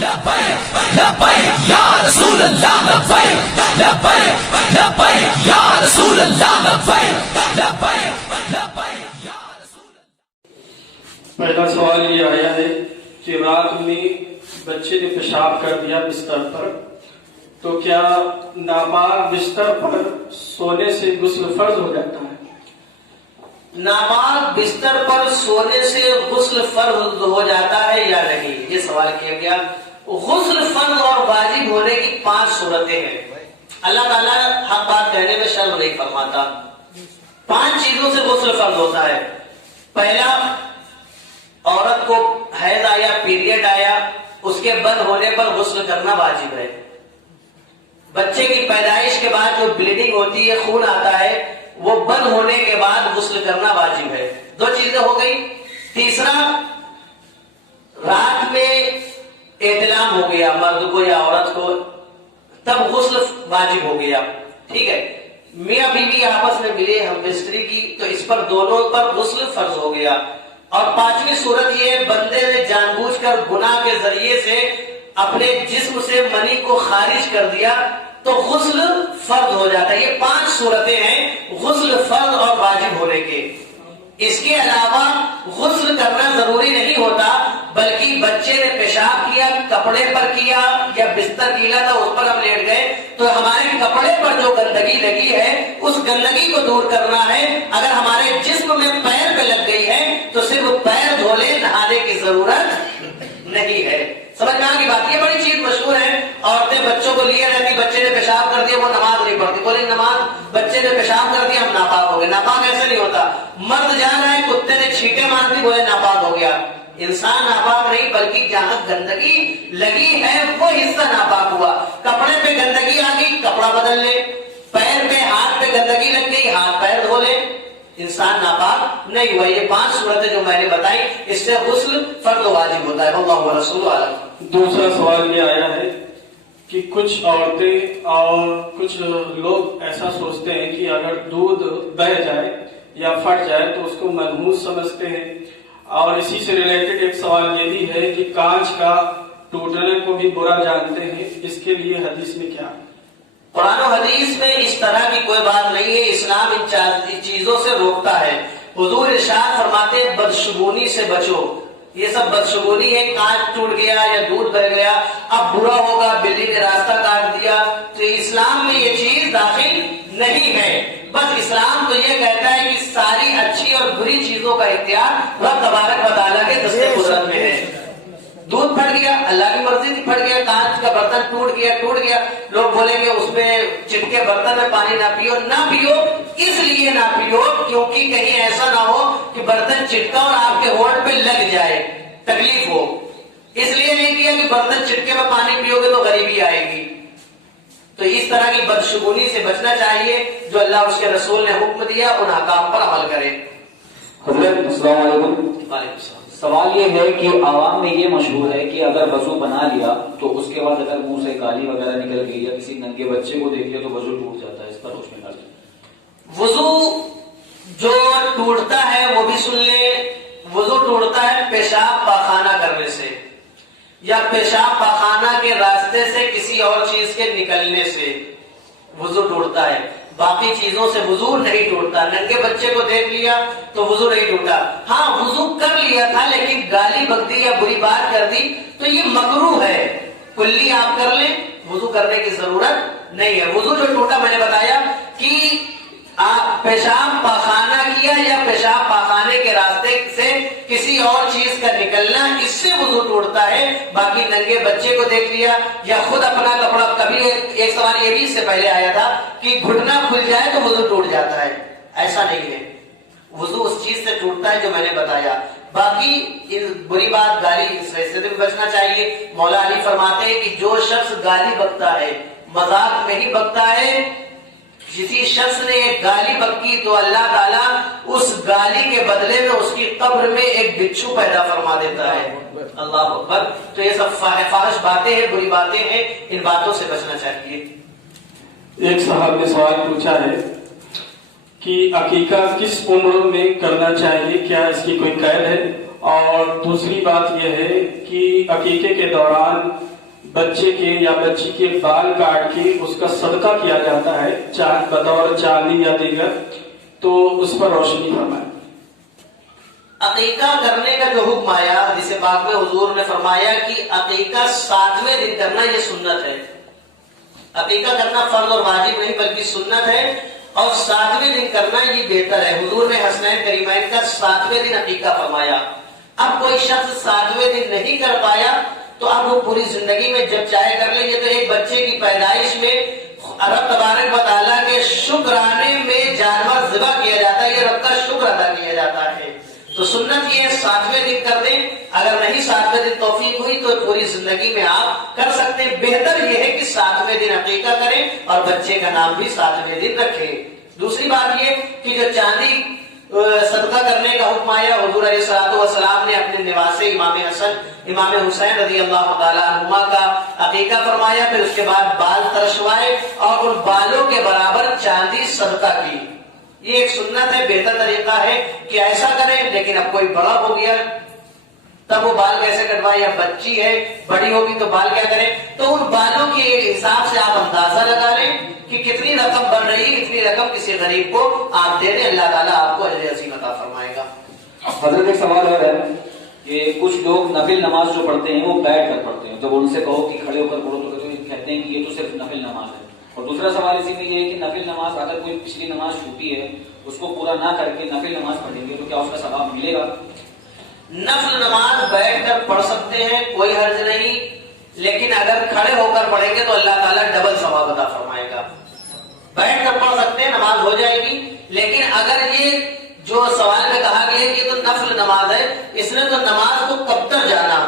لبیک لبیک یا رسول اللہ لبیک لبیک لبیک یا رسول اللہ لبیک لبیک لبیک یا رسول اللہ. پہلا سوال یہ آیا ہے کہ رات میں بچے نے پیشاب کر دیا بستر پر، تو کیا ناپاک بستر پر سونے سے غسل فرض ہو جاتا ہے؟ ناپاک بستر پر سونے سے غسل فرض ہو جاتا ہے یا نہیں، یہ سوال کیا گیا. غسل فرض اور واجب ہونے کی 5 صورتیں ہیں. اللہ تعالیٰ حق بات کہنے میں شرم نہیں فرماتا. 5 چیزوں سے غسل فرض ہوتا ہے. پہلا، عورت کو حیض آیا، پیریڈ آیا، اس کے بند ہونے پر غسل کرنا واجب ہے. بچے کی پیدائش کے بعد جو بلیڈنگ ہوتی ہے، خون آتا ہے، وہ بند ہونے کے بعد غسل کرنا واجب ہے. 2 چیزیں ہو گئی. تیسرا، رات میں احتلام ہو گیا مرد کو یا عورت کو، تب غسل واجب ہو گیا. ٹھیک ہے، میاں بیوی آپس میں ملے ہم بستری کی، تو اس پر دونوں پر غسل فرض ہو گیا. اور 5ویں صورت یہ، بندے نے جان بوجھ کر گناہ کے ذریعے سے اپنے جسم سے منی کو خارج کر دیا تو غسل فرض ہو جاتا ہے. یہ 5 صورتیں ہیں غسل فرض اور واجب ہونے کے. اس کے علاوہ غسل کرنا ضروری نہیں ہوتا، بلکہ بچے نے پیشاب کیا، کپڑے پر کیا یا بستر گیلا تھا اس پر ہم لیٹ گئے، تو ہمارے کپڑے پر جو گندگی لگی ہے اس گندگی کو دور کرنا ہے. اگر ہمارے جسم میں پیر پہ لگ گئی ہے تو صرف پیر دھو لے، نہانے کی ضرورت نہیں ہے. سمجھ میں آ گئی بات؟ یہ بڑی چیز مشہور ہے. عورتیں بچوں کو لیے رہتی، بچے نے پیشاب کر دیا، وہ نماز نہیں پڑھتی، بولے نماز، بچے نے پیشاب کر دیا ہم ناپاک ہو گئے. ناپاک ایسے نہیں ہوتا. مرد جا رہا ہے، کتے نے چھینٹے مار دی، بولے ناپاک ہو گیا. انسان ناپاک نہیں، بلکہ جہاں گندگی لگی ہے وہ حصہ ناپاک ہوا. کپڑے پہ گندگی آ گئی، کپڑا بدل لے. پیر پہ، ہاتھ پہ گندگی لگ گئی، ہاتھ پیر دھو لے. انسان ناپاک نہیں ہوا. یہ 5 صورتیں جو میں نے بتائی، اس سے غسل فرض و واجب ہوتا ہے. واللہ ورسولہ اعلم. دوسرا سوال یہ آیا ہے کہ کچھ عورتیں اور کچھ لوگ ایسا سوچتے ہیں کہ اگر دودھ بہہ جائے یا پھٹ جائے تو اس کو منحوس سمجھتے ہیں. اور اسی سے ریلیٹڈ ایک سوال یہ بھی ہے کہ کانچ کا ٹوٹنے کو بھی برا جانتے ہیں، اس کے لیے حدیث میں کیا؟ قرآن و حدیث میں اس طرح کی کوئی بات نہیں ہے. اسلام ان چیزوں سے روکتا ہے. حضور ارشاد فرماتے ہیں بدشگونی سے بچو. یہ سب بدشگونی ہے. کانچ ٹوٹ گیا یا دودھ بہ گیا، اب برا ہوگا، بلی نے راستہ کاٹ دیا، تو اسلام میں یہ چیز داخل نہیں ہے. بس اسلام تو یہ کہتا ہے کہ ساری اچھی اور بری چیزوں کا اختیار رب تبارک و تعالیٰ کے دست قدرت میں ہے. دودھ پھٹ گیا، اللہ کی مرضی سے پھٹ گیا. کانچ کا برتن ٹوٹ گیا. لوگ بولیں گے اس میں چٹکے برتن میں پانی نہ پیو. نہ پیو اس لیے نہ پیو کیونکہ کہیں ایسا نہ ہو کہ برتن چٹکا اور آپ کے ہونٹ پہ لگ جائے، تکلیف ہو. اس لیے نہیں کیا کہ برتن چٹکے میں پانی پیو گے تو غریبی آئے گی. تو اس طرح کی بدشگونی سے بچنا چاہیے. جو اللہ اس کے رسول نے حکم دیا ان احکام پر عمل کرے. حضرت السلام علیکم. وعلیکم السلام. سوال یہ ہے کہ عوام میں یہ مشہور ہے کہ اگر وضو بنا لیا تو اس کے بعد اگر منہ سے گالی وغیرہ نکل گئی یا کسی ننگے بچے کو دیکھ لیا تو وضو ٹوٹ جاتا ہے. اس پر اس میں وضو جو ٹوٹتا ہے وہ بھی سن لے. وضو ٹوٹتا ہے پیشاب پاخانہ کرنے سے یا پیشاب پاخانہ کے راستے سے کسی اور چیز کے نکلنے سے وضو ٹوٹتا ہے. باقی چیزوں سے وضو نہیں ٹوٹتا. ننگے بچے کو دیکھ لیا تو وضو نہیں ٹوٹا. ہاں وضو کر لیا تھا لیکن گالی بک دی یا بری بات کر دی تو یہ مکروہ ہے. کلی آپ کر لیں، وضو کرنے کی ضرورت نہیں ہے. وضو جو ٹوٹا میں نے بتایا کہ آپ پیشاب پاخانہ کیا یا پیشاب پاخانے کے راستے سے کسی اور چیز کا نکلنا، اس سے وضو ٹوٹتا ہے. باقی ننگے بچے کو دیکھ لیا یا خود اپنا کپڑا، کبھی ایک سوال یہ بھی اس سے پہلے آیا تھا کہ گھٹنا کھل جائے تو وضو ٹوٹ جاتا ہے. ایسا نہیں ہے. وضو اس چیز سے ٹوٹتا ہے جو میں نے بتایا. باقی بری بات، گالی، اس سے بھی بچنا چاہیے. مولا علی فرماتے ہیں کہ جو شخص گالی بکتا ہے، مذاق میں ہی بکتا ہے، کسی شخص نے ایک گالی بکی تو اللہ تعالیٰ اس گالی کے بدلے میں اس کی قبر میں ایک بچھو پیدا فرما دیتا ہے. اللہ اکبر. تو یہ سب فاحش باتیں ہیں، بری باتیں ہیں. ان باتوں سے بچنا چاہیے. ایک صاحب نے سوال پوچھا ہے کہ عقیقہ کس عمر میں کرنا چاہیے، کیا اس کی کوئی قید ہے؟ اور دوسری بات یہ ہے کہ عقیقے کے دوران بچے کے یا بچی کے بال کاٹ کے اس کا صدقہ کیا جاتا ہے بطور چاندی یا دیگر، تو اس پر روشنی فرمائیں۔ عقیقہ کرنے کا جو حکم آیا جسے پاک میں حضور نے فرمایا کہ عقیقہ 7ویں دن کرنا یہ سنت ہے۔ عقیقہ کرنا فرض اور واجب نہیں بلکہ سنت ہے، اور 7ویں دن کرنا یہ بہتر ہے۔ حضور نے حسنین کریمین کا 7ویں دن عقیقہ فرمایا۔ اب کوئی شخص 7ویں دن نہیں کر پایا تو اب وہ پوری زندگی میں جب چاہے کر لے۔ یہ تو ایک بچے کی پیدائش میں رب تبارک و تعالیٰ کے شکرانے میں جانور ذبح کیا جاتا ہے، یہ رب کا شکر ادا کیا جاتا ہے۔ تو سنت یہ ہے 7ویں دن کر دیں، اگر نہیں 7ویں دن توفیق ہوئی تو پوری زندگی میں آپ کر سکتے ہیں۔ بہتر یہ ہے کہ 7ویں دن عقیقہ کریں اور بچے کا نام بھی 7ویں دن رکھیں۔ دوسری بات یہ کہ جو چاندی صدقہ کرنے کا حکم آیا، حضور علیہ الصلوۃ والسلام نے اپنے نواسے امام حسن امام حسین رضی اللہ تعالیٰ عنہما کا عقیقہ فرمایا، پھر اس کے بعد بال ترشوائے اور ان بالوں کے برابر چاندی صدقہ کی۔ یہ ایک سنت ہے، بہتر طریقہ ہے کہ ایسا کریں، لیکن اب کوئی بڑا ہو گیا تب وہ بال کیسے کٹوائے، یا بچی ہے بڑی ہوگی تو بال کیا کریں، تو ان بالوں کے حساب سے آپ اندازہ لگا لیں کہ کتنی رقم بن رہی ہے، کتنی رقم کسی غریب کو آپ دے دیں، اللہ تعالیٰ آپ کو اجر عظیم عطا فرمائے گا۔ حضرت ایک سوال اور ہے کہ کچھ لوگ نفل نماز جو پڑھتے ہیں وہ بیٹھ کر پڑھتے ہیں، جب ان سے کہو کہ کھڑے ہو کر پڑھو تو کہتے ہیں کہ یہ تو صرف نفل نماز ہے۔ اور دوسرا سوال اسی میں یہ ہے کہ نفل نماز اگر کوئی پچھلی نماز چھوٹی ہے اس کو پورا نہ کر کے نفل نماز پڑھیں گے تو کیا اس کا ثواب ملے گا؟ نفل نماز بیٹھ کر پڑھ سکتے ہیں، کوئی حرج نہیں، لیکن اگر کھڑے ہو کر پڑھیں گے تو اللہ تعالیٰ ڈبل ثواب عطا فرمائے گا۔ بیٹھ کر پڑھ سکتے ہیں، نماز ہو جائے گی، لیکن اگر یہ جو سوال میں کہا گیا ہے کہ تو نفل نماز ہے، اس نے تو نماز کو کب تک جانا،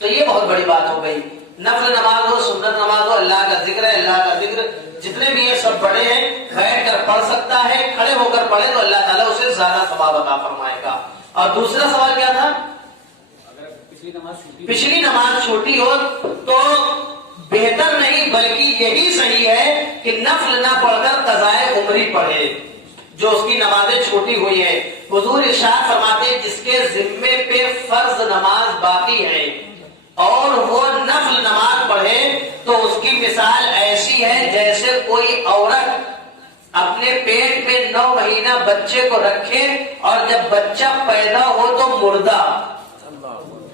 تو یہ بہت بڑی بات ہو گئی۔ نفل نماز ہو، سنت نماز ہو، اللہ کا ذکر ہے، اللہ کا ذکر جتنے بھی یہ سب بڑے ہیں بیٹھ کر پڑھ سکتا ہے، کھڑے ہو کر پڑھے تو اللہ تعالیٰ اسے زیادہ ثواب عطا فرمائے گا۔ اور دوسرا سوال کیا تھا؟ پچھلی نماز چھوٹی ہو تو بہتر نہیں بلکہ یہی صحیح ہے کہ نفل نہ پڑھ کر قضائے عمری پڑھے، جو اس کی نمازیں چھوٹی ہوئی ہیں۔ حضور ارشاد فرماتے ہیں جس کے ذمے پہ فرض نماز باقی ہے اور وہ نفل نماز پڑھے تو اس کی مثال ایسی ہے جیسے کوئی عورت اپنے پیٹ میں 9 مہینہ بچے کو رکھے اور جب بچہ پیدا ہو تو مردہ۔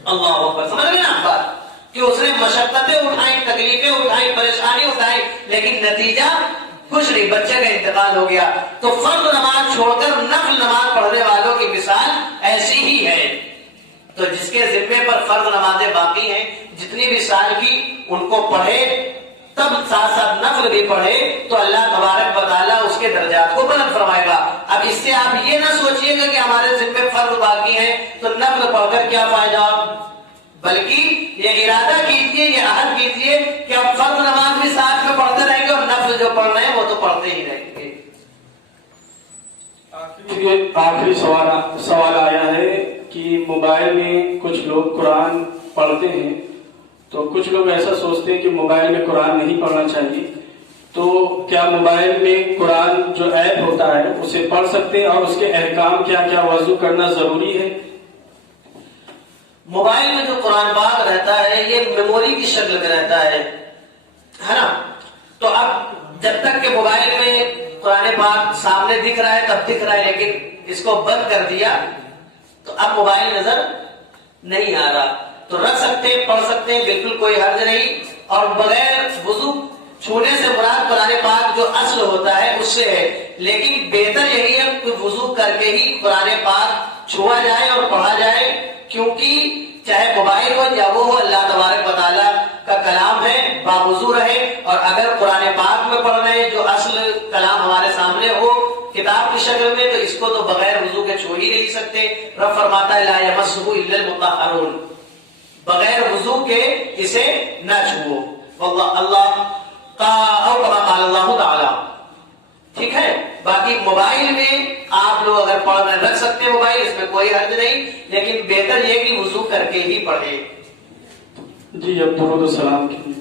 اللہ اکبر، سمجھ گئے نا آپ بات، کہ اس نے مشقتیں اٹھائیں، تکلیفیں اٹھائیں، پریشانی اٹھائیں، لیکن نتیجہ کچھ نہیں، بچے کا انتقال ہو گیا۔ تو فرض نماز چھوڑ کر نفل نماز پڑھنے والوں کی مثال ایسی ہی ہے۔ تو جس کے ذمے پر فرض نمازیں باقی ہیں جتنی بھی سال کی ان کو پڑھے، تب ساتھ ساتھ نفل بھی پڑھے تو اللہ تبارک و تعالیٰ اس کے درجات کو بلند فرمائے گا۔ اب اس سے آپ یہ نہ سوچئے گا کہ ہمارے ذمے فرض باقی ہیں تو نفل پڑھ کر کیا فائدہ، بلکہ یہ ارادہ کیجئے، یہ عہد کیجئے کہ اب فرض نماز بھی ساتھ میں پڑھتے رہیں گے اور نفل جو پڑھ رہے ہیں وہ تو پڑھتے ہی رہیں گے۔ آخری سوال آیا ہے کہ موبائل میں کچھ لوگ قرآن پڑھتے ہیں تو کچھ لوگ ایسا سوچتے ہیں کہ موبائل میں قرآن نہیں پڑھنا چاہیے، تو کیا موبائل میں قرآن جو ایپ ہوتا ہے اسے پڑھ سکتے ہیں اور اس کے احکام کیا کیا، وضو کرنا ضروری ہے؟ موبائل میں جو قرآن پاک رہتا ہے یہ میموری کی شکل میں رہتا ہے نا، تو اب جب تک کہ موبائل میں قرآن پاک سامنے دکھ رہا ہے تب دکھ رہا ہے، لیکن اس کو بند کر دیا تو اب موبائل نظر نہیں آ رہا، تو رکھ سکتے ہیں، پڑھ سکتے ہیں، بالکل کوئی حرج نہیں۔ اور بغیر وضو چھونے سے مراد قرآن پاک جو اصل ہوتا ہے اس سے ہے، لیکن بہتر یہی ہے کہ وضو کر کے ہی قرآن پاک چھوا جائے اور پڑھا جائے، کیونکہ چاہے موبائل ہو یا وہ ہو اللہ تبارک و تعالیٰ کا کلام ہے، باوضو رہے۔ اور اگر قرآن پاک میں پڑھ رہے ہیں جو اصل کلام ہمارے سامنے ہو کتاب کی شکل میں، تو اس کو تو بغیر وضو کے چھو ہی نہیں سکتے۔ رب فرماتا ہے لا یمسہ الا المطہرون، بغیر وضو کے اسے نہ چھوو، واللہ اللہ کا او کما قال اللہ تعالی، ٹھیک ہے۔ باقی موبائل میں آپ لوگ اگر پڑھ رہے رکھ سکتے ہیں موبائل، اس میں کوئی حرج نہیں، لیکن بہتر یہ کہ وضو کر کے ہی پڑھے۔ جی اب درود و سلام کی